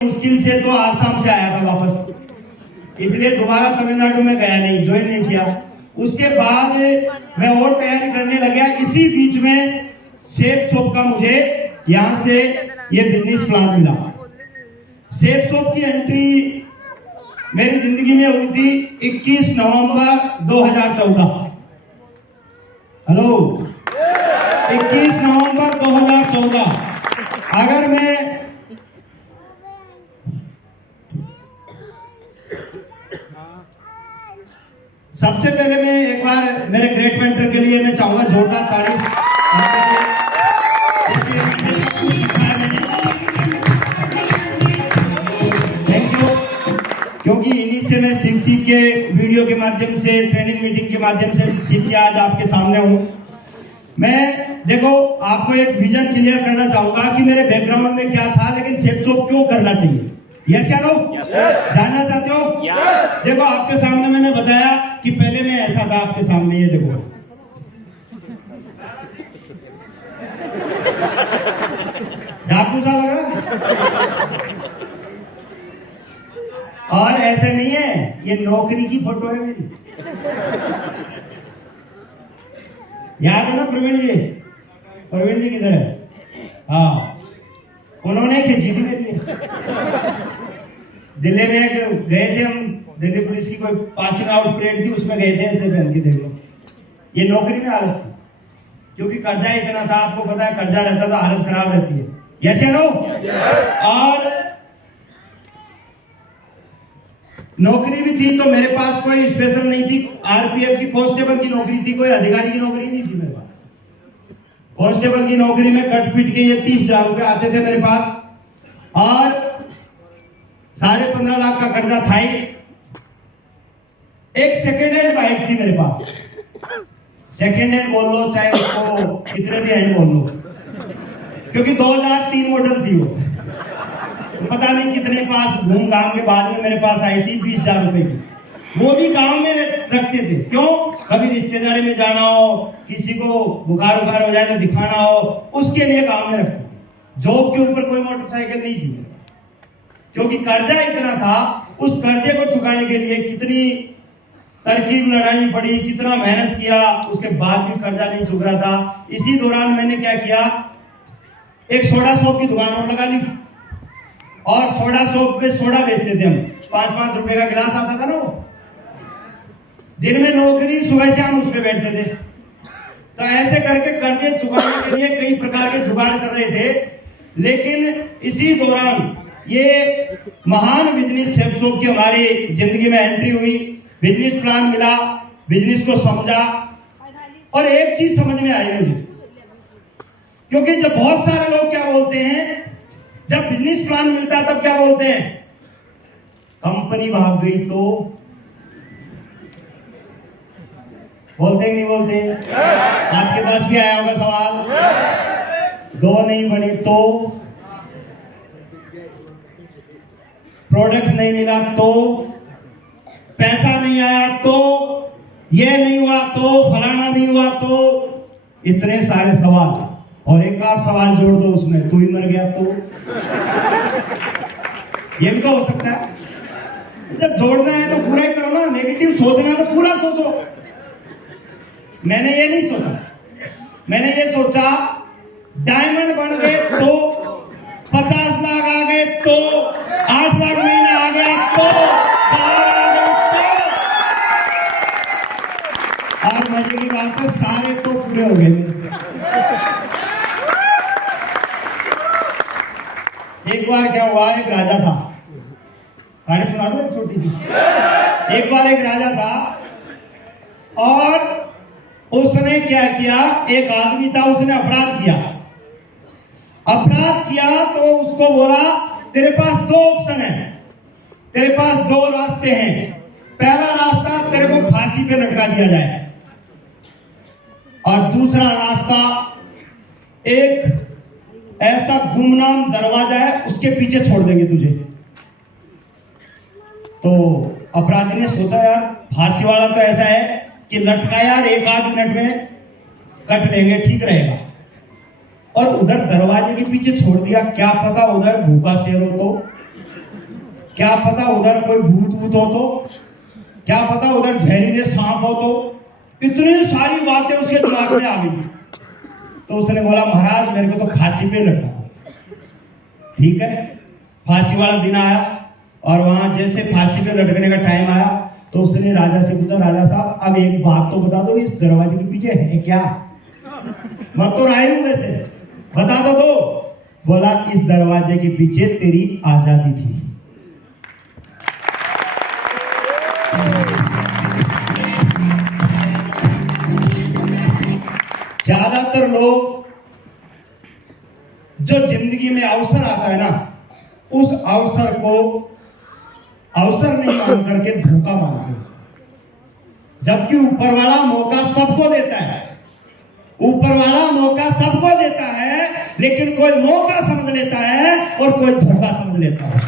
मुश्किल से तो आसाम से आया था वापस, इसलिए दोबारा तमिलनाडु में गया नहीं, ज्वाइन नहीं किया। उसके बाद मैं और तैयारी करने लग गया। इसी बीच में सेफ शॉप का मुझे यहाँ से ये बिजनेस प्लान मिला। सेफ शॉप की एंट्री मेरी जिंदगी में हुई थी 21 नवंबर 2014। हेलो, 21 नवंबर 2014। अगर मैं सबसे पहले मैं एक बार मेरे ग्रेट मेंटर के लिए मैं चाहूंगा जोरदार तारीफ। थैंक यू, क्योंकि इन्हीं से मैं सीख के वीडियो के माध्यम से, ट्रेनिंग मीटिंग के माध्यम से सीख के आज आपके सामने हूँ। मैं देखो आपको एक विजन क्लियर करना चाहूंगा कि मेरे बैकग्राउंड में क्या था, लेकिन सेफ शॉप क्यों करना चाहिए। यस या नो? जानना चाहते हो? देखो आपके सामने मैंने बताया कि पहले मैं ऐसा था, आपके सामने ये देखो। डाकू सा लगा और ऐसे नहीं है, ये नौकरी की फोटो है मेरी। याद है ना प्रवीण जी? प्रवीण जी किधर है? हाँ, उन्होंने खींची थी मेरी। दिल्ली में गए थे हम, दिल्ली पुलिस की कोई पासिंग आउट परेड थी, उसमें गए थे ऐसे पहन के। देखो ये नौकरी में हालत थी, क्योंकि कर्जा इतना था, आपको पता है कर्जा रहता तो हालत खराब रहती है। यस या नो? और नौकरी भी थी तो मेरे पास कोई स्पेशल नहीं थी। आरपीएफ की कांस्टेबल की नौकरी थी, कोई अधिकारी की नौकरी नहीं थी मेरे पास। कांस्टेबल की नौकरी में कट पीट के ये 30,000 रुपए आते थे मेरे पास, और 15.5 लाख का कर्जा था ही। एक सेकेंड हैंड बाइक थी मेरे पास, सेकेंड हैंड बोल लो चाहे उसको कितने भी हैंड बोल लो, क्योंकि 2003 मॉडल थी वो। पता नहीं कितने पास घूम घाम के बाद में मेरे पास आई थी 20,000 रुपए की। वो भी गांव में रखते थे, क्यों? कभी रिश्तेदारी में जाना हो, किसी को बुखार हो जाए तो दिखाना हो, उसके लिए गांव में रखते। जॉब के ऊपर कोई मोटरसाइकिल नहीं थी, क्योंकि कर्जा इतना था। उस कर्जे को चुकाने के लिए कितनी तरकीब लड़ाई पड़ी, कितना मेहनत किया, उसके बाद भी कर्जा नहीं चुक रहा था। इसी दौरान मैंने क्या किया, एक सोडा शॉप की दुकान और लगा ली, और सोडा शॉप पे सोडा बेचते थे हम। 5-5 रुपए का गिलास आता था ना वो। दिन में नौकरी, सुबह से हम उसमें बैठते थे। तो ऐसे करके कर्जे चुकाने के लिए कई प्रकार के जुगाड़ कर रहे थे। लेकिन इसी दौरान ये महान बिजनेस सेफ शॉप की हमारी जिंदगी में एंट्री हुई। बिजनेस प्लान मिला, बिजनेस को समझा, और एक चीज समझ में आई मुझे, क्योंकि जब बहुत सारे लोग क्या बोलते हैं, जब बिजनेस प्लान मिलता है तब क्या बोलते हैं, कंपनी भाग गई तो। बोलते हैं नहीं बोलते? आपके पास भी आया होगा सवाल। 2 नहीं बनी तो, प्रोडक्ट नहीं मिला तो, पैसा नहीं आया तो, ये नहीं हुआ तो, फलाना नहीं हुआ तो, इतने सारे सवाल। और एक आध सवाल जोड़ दो उसमें, तू ही मर गया तो। ये भी तो हो सकता है। जब जोड़ना है तो पूरा ही करो ना, नेगेटिव सोचना है तो पूरा सोचो। मैंने ये नहीं सोचा, मैंने ये सोचा डायमंड बन गए तो, 50 लाख आ गए तो, 8 लाख महीना आ गया तो, और मजे की बात है सारे तो पूरे हो गए। एक बार क्या हुआ, एक राजा था, कहानी सुना दो छोटी सी। एक बार एक राजा था, और उसने क्या किया, एक आदमी था, उसने अपराध किया। तो उसको बोला तेरे पास 2 ऑप्शन है, तेरे पास 2 रास्ते हैं। पहला रास्ता तेरे को फांसी पे लटका दिया जाए, और दूसरा रास्ता एक ऐसा गुमनाम दरवाजा है, उसके पीछे छोड़ देंगे तुझे। तो अपराधी ने सोचा यार फांसी वाला तो ऐसा है कि लटकाया 1 आध मिनट में कट लेंगे, ठीक रहेगा। और उधर दरवाजे के पीछे छोड़ दिया, क्या पता उधर भूखा शेर हो तो क्या पता उधर कोई भूत भूत हो तो, क्या पता उधर जहरीले सांप हो तो। इतनी सारी बातें उसके दिमाग में आ गई। तो उसने बोला महाराज मेरे को तो फांसी पे लटका। ठीक है, फांसी वाला दिन आया और वहां जैसे फांसी पे लटकने का टाइम आया तो उसने राजा से पूछा, राजा साहब अब एक बात तो बता दो, इस दरवाजे के पीछे है क्या? मर तो रहा हूं वैसे, बता दो तो। बोला इस दरवाजे के पीछे तेरी आजादी थी। ज्यादातर लोग जो जिंदगी में अवसर आता है ना, उस अवसर को अवसर नहीं मान करके धोखा मानते हैं। जबकि ऊपर वाला मौका सबको देता है, ऊपर वाला मौका सबको देता है, लेकिन कोई मौका समझ लेता है और कोई धोखा समझ लेता है।